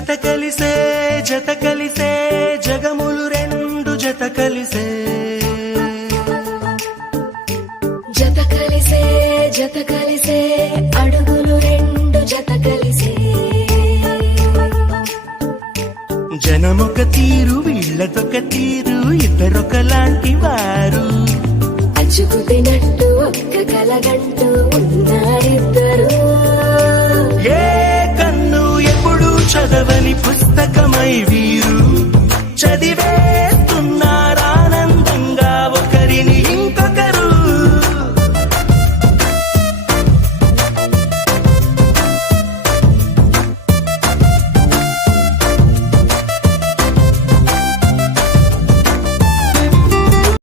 జత కలిసే జగములు రెండు జత కలిసే అడుగులు రెండు జత కలిసే జనమొక తీరు వీళ్ళదొక తీరు ఇద్దరొకలాంటి వారు అచ్చుకుతినట్టు ఒక్క కలగంటూ ఉన్నారిద్దరు ఏ కన్ను ఎప్పుడు చదవని పుస్తకం